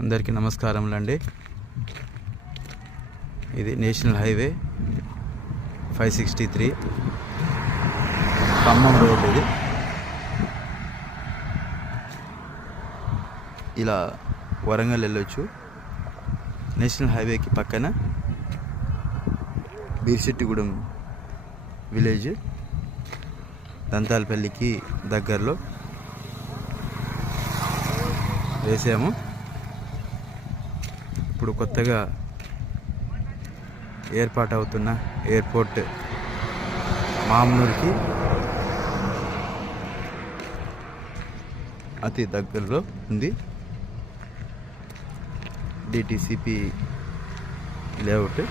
అందరికీ నమస్కారములండి. ఇది national highway 563 Khammam road. ఇది ఇలా వరంగల్ వెళ్ళొచ్చు. నేషనల్ హైవేకి పక్కన బీర్శెట్టిగూడెం విలేజ్, దంతాలపల్లికి దగ్గరలో వేసాము. ఇప్పుడు కొత్తగా ఏర్పాటు అవుతున్న ఎయిర్పోర్ట్ మామ్నూర్కి అతి దగ్గరలో ఉంది. DTCP layout.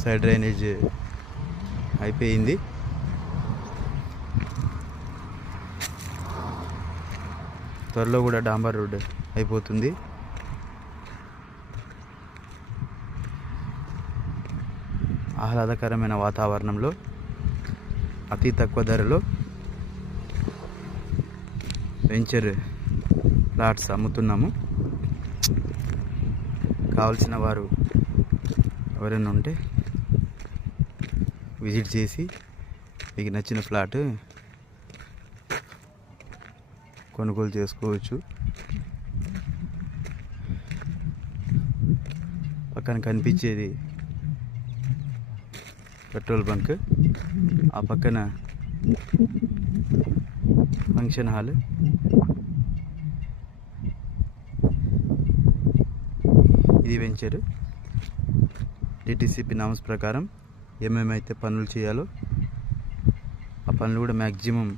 సైడ్ డ్రైనేజ్ అయిపోయింది. త్వరలో కూడా డాంబర్ రోడ్ అయిపోతుంది. ఆహ్లాదకరమైన వాతావరణంలో అతి తక్కువ ధరలో వెంచర్ ప్లాట్స్ అమ్ముతున్నాము. కావలసిన వారు ఎవరైనా ఉంటే విజిట్ చేసి మీకు నచ్చిన ఫ్లాట్ కొనుగోలు చేసుకోవచ్చు. పక్కన కనిపించేది పెట్రోల్ బంక్, ఆ పక్కన ఫంక్షన్ హాల్, ఇది వెంచర్. డిటిసిపి నామ్స్ ప్రకారం ఏమేమైతే పనులు చేయాలో ఆ పనులు కూడా మ్యాక్సిమం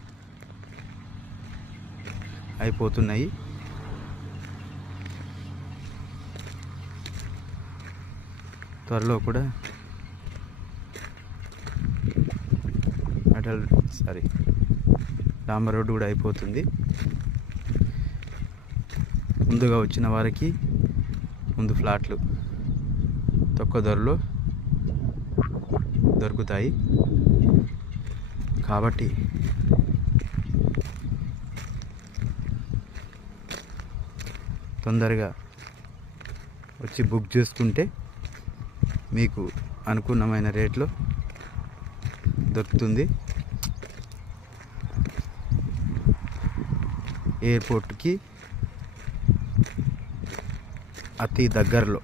అయిపోతున్నాయి. త్వరలో కూడా డాంబర్ రోడ్డు కూడా అయిపోతుంది. ముందుగా వచ్చిన వారికి ముందు ఫ్లాట్లు తక్కువ ధరలో దొరుకుతాయి కాబట్టి తొందరగా వచ్చి బుక్ చేసుకుంటే మీకు అనుకూలమైన రేట్లో దొరుకుతుంది. ఎయిర్పోర్ట్కి అతి దగ్గరలో